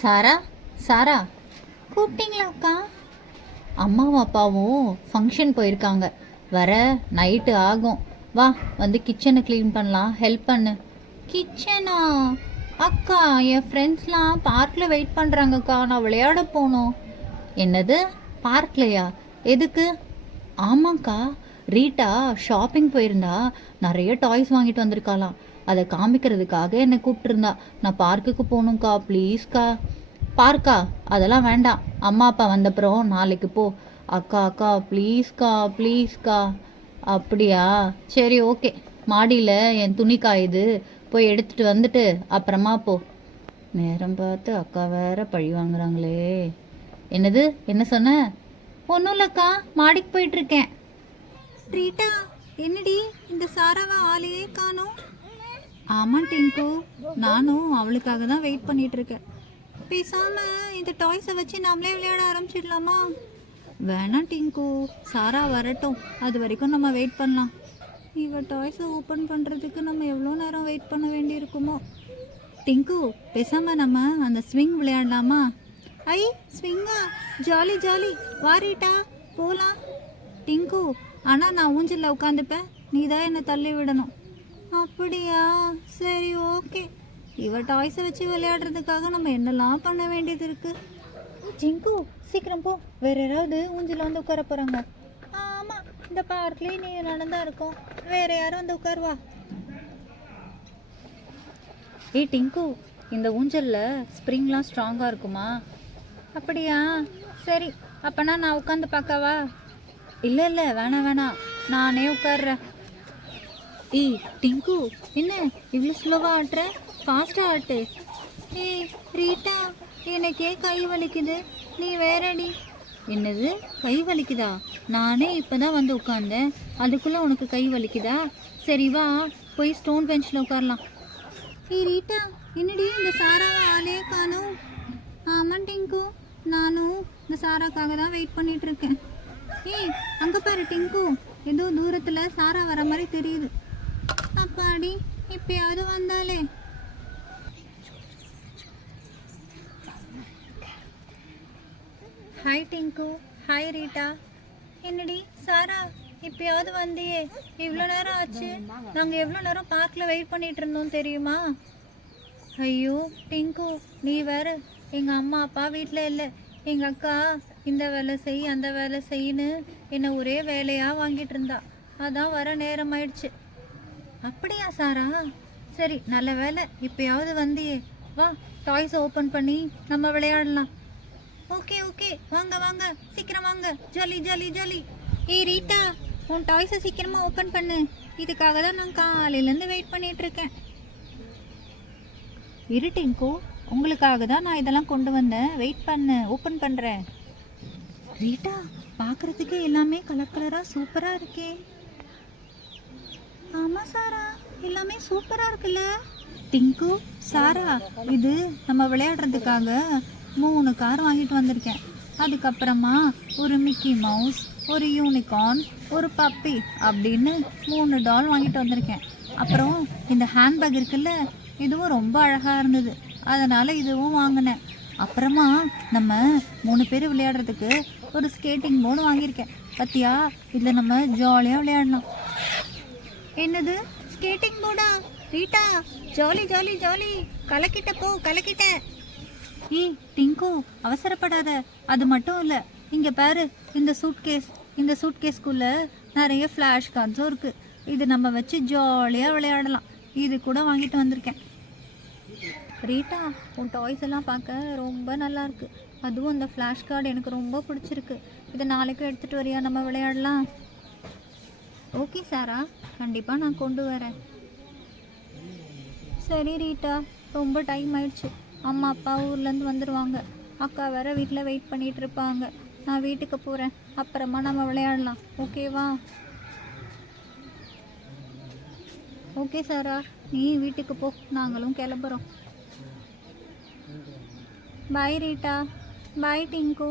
சாரா சாரா கூப்பிட்டீங்களா அக்கா? அம்மாவும் அப்பாவும் ஃபங்க்ஷன் போயிருக்காங்க. வர நைட்டு ஆகும். வா வந்து கிச்சனை க்ளீன் பண்ணலாம், ஹெல்ப் பண்ணு. கிச்சனா? அக்கா, என் ஃப்ரெண்ட்ஸ்லாம் பார்க்கில் வெயிட் பண்ணுறாங்கக்கா, நான் விளையாட போகணும். என்னது, பார்க்லையா? எதுக்கு? ஆமாக்கா, ரீட்டா ஷாப்பிங் போயிருந்தா, நிறைய டாய்ஸ் வாங்கிட்டு வந்திருக்காளாம். அதை காமிக்கிறதுக்காக என்னை கூப்பிட்டுருந்தா. நான் பார்க்குக்கு போகணும்க்கா, ப்ளீஸ்க்கா. பார்க்கா? அதெல்லாம் வேண்டாம், அம்மா அப்பா வந்தப்புறம் நாளைக்கு போ. அக்கா அக்கா ப்ளீஸ்க்கா ப்ளீஸ்க்கா. அப்படியா, சரி ஓகே. மாடியில் என் துணி காயுது, போய் எடுத்துட்டு வந்துட்டு அப்புறமா போ. நேரம் பார்த்து அக்கா வேற பழி வாங்குறாங்களே. என்னது, என்ன சொன்ன? ஒன்றும் இல்லைக்கா, மாடிக்கு போயிட்டுருக்கேன். ரீட்டா, என்னடி இந்த சாராவை ஆளையே காணோம்? ஆமாம் டிங்கு, நானும் அவளுக்காக தான் வெயிட் பண்ணிட்டு இருக்கேன். பேசாம இந்த டாய்ஸை வச்சு நாமளே விளையாட ஆரம்பிச்சிடலாமா? வேணாம் டிங்கு, சாரா வரட்டும், அது வரைக்கும் நம்ம வெயிட் பண்ணலாம். இவ டாய்ஸை ஓப்பன் பண்ணுறதுக்கு நம்ம எவ்வளோ நேரம் வெயிட் பண்ண வேண்டியிருக்குமோ. டிங்கு, பேசாம நம்ம அந்த ஸ்விங் விளையாடலாமா? ஐ, ஸ்விங்கா? ஜாலி ஜாலி, வாரிட்டா போகலாம். டிங்கு, ஆனால் நான் ஊஞ்சலில் உட்காந்துப்பேன், நீ தான் என்னை தள்ளி விடணும். அப்படியா, சரி ஓகே. இவ டாய்ஸை வச்சு விளையாடுறதுக்காக நம்ம என்னெல்லாம் பண்ண வேண்டியது இருக்கு. ஜிங்கு, சீக்கிரம் போ, வேற யாராவது ஊஞ்சலில் வந்து உட்கார போகிறாங்க. ஆமாம், இந்த பார்க்லேயே நீ நடந்தா இருக்கும், வேற யாரும் வந்து உட்காருவா. ஏய் டிங்கு, இந்த ஊஞ்சலில் ஸ்ப்ரிங்லாம் ஸ்ட்ராங்காக இருக்குமா? அப்படியா, சரி, அப்போனா நான் உட்காந்து பார்க்கவா? இல்லை இல்லை, வேணாம் வேணாம், நானே உட்கார்றேன். ஏய் டிங்கு, என்ன இவ்வளோ ஸ்லோவாக ஆட்டுற? ஃபாஸ்ட்டாக ஆட்டு. ஏய் ரீட்டா, எனக்கே கை வலிக்குது, நீ வேறடி. என்னது, கை வலிக்குதா? நானே இப்போ தான் வந்து உட்காந்தேன், அதுக்குள்ளே உனக்கு கை வலிக்குதா? சரி வா, போய் ஸ்டோன் பெஞ்சில் உட்காரலாம். ஏய் ரீட்டா, என்னடி இந்த சாராவை ஆளே காணோம்? ஆமாம் டிங்கு, நானும் இந்த சாராக்காக தான் வெயிட் பண்ணிட்டு இருக்கேன். ஏய் அங்கே பாரு டிங்கு, ஏதோ தூரத்தில் சாரா வர மாதிரி தெரியுது. அப்பாடி, இப்பயாவது வந்தாலே. ஹாய் டிங்கு, ஹாய் ரீட்டா. என்னடி சாரா, இப்பயாவது வந்தியே, இவ்வளோ நேரம் ஆச்சு. நாங்கள் எவ்வளோ நேரம் பார்க்கில் வெயிட் பண்ணிட்டு இருந்தோம் தெரியுமா? ஐயோ டிங்கு, நீ வேற, எங்கள் அம்மா அப்பா வீட்டில் இல்லை, எங்கள் அக்கா இந்த வேலை செய் அந்த வேலை செய்யின்னு என்னை ஒரே வேலையாக வாங்கிட்டு இருந்தா, அதான் வர நேரம் ஆயிடுச்சு. அப்படியா சாரா? சரி, நல்ல வேலை இப்பயாவது வந்தியே. வா, டாய்ஸ் ஓப்பன் பண்ணி நம்ம விளையாடலாம். ஓகே ஓகே, வாங்க வாங்க, சீக்கிரம் வாங்க, ஜாலி ஜாலி ஜாலி. ஏய் ரீட்டா, உன் டாய்ஸை சீக்கிரமாக ஓப்பன் பண்ணு, இதுக்காக தான் நான் காலையிலேருந்து வெயிட் பண்ணிட்டு இருக்கேன். இருட்டிங்கோ, உங்களுக்காக தான் நான் இதெல்லாம் கொண்டு வந்தேன், வெயிட் பண்ணு, ஓப்பன் பண்ணுறேன். ரீட்டா, பார்க்குறதுக்கு எல்லாமே கலர் கலராக சூப்பராக இருக்கே. ஆமாம் சாரா, எல்லாமே சூப்பராக இருக்குல்ல. டிங்கு, சாரா, இது நம்ம விளையாடுறதுக்காக 3 கார் வாங்கிட்டு வந்திருக்கேன். அதுக்கப்புறமா ஒரு மிக்கி மவுஸ், ஒரு யூனிகார்ன், ஒரு பப்பி அப்படின்னு 3 டால் வாங்கிட்டு வந்திருக்கேன். அப்புறம் இந்த ஹேண்ட்பேக் இருக்குல்ல, இதுவும் ரொம்ப அழகாக இருந்தது, அதனால் இதுவும் வாங்கினேன். அப்புறமா நம்ம 3 பேர் விளையாடுறதுக்கு ஒரு ஸ்கேட்டிங் போர்டு வாங்கியிருக்கேன். பத்தியா, இதில் நம்ம ஜாலியாக விளையாடலாம். என்னது, ஸ்கேட்டிங் போர்டா? ரீட்டா, ஜாலி ஜாலி ஜாலி, கலக்கிட்ட போ கலக்கிட்ட. ஏய் டிங்கு, அவசரப்படாத. அது மட்டும் இல்லை, இங்கே பாரு, இந்த சூட்கேஸ்க்குள்ளே நிறைய ஃப்ளாஷ் கார்ட்ஸும் இருக்குது. இது நம்ம வச்சு ஜாலியாக விளையாடலாம். இது கூட வாங்கிட்டு வந்திருக்கேன். ரீட்டா, உன் டாய்ஸ் எல்லாம் பார்க்க ரொம்ப நல்லா இருக்கு, அதுவும் அந்த ஃப்ளாஷ் கார்டு எனக்கு ரொம்ப பிடிச்சிருக்கு. இதை நாளைக்கு எடுத்துகிட்டு வரியா, நம்ம விளையாடலாம். ஓகே சாரா, கண்டிப்பாக நான் கொண்டு வரேன். சரி ரீட்டா, ரொம்ப டைம் ஆயிடுச்சு, அம்மா அப்பா ஊர்லேருந்து வந்துடுவாங்க, அக்கா வேற வீட்டில் வெயிட் பண்ணிகிட்டு இருப்பாங்க. நான் வீட்டுக்கு போகிறேன், அப்புறமா நம்ம விளையாடலாம், ஓகேவா? ஓகே சாரா, நீ வீட்டுக்கு போ, நாங்களும் கிளம்புறோம். பாய் ரீட்டா, பாய் டிங்கு.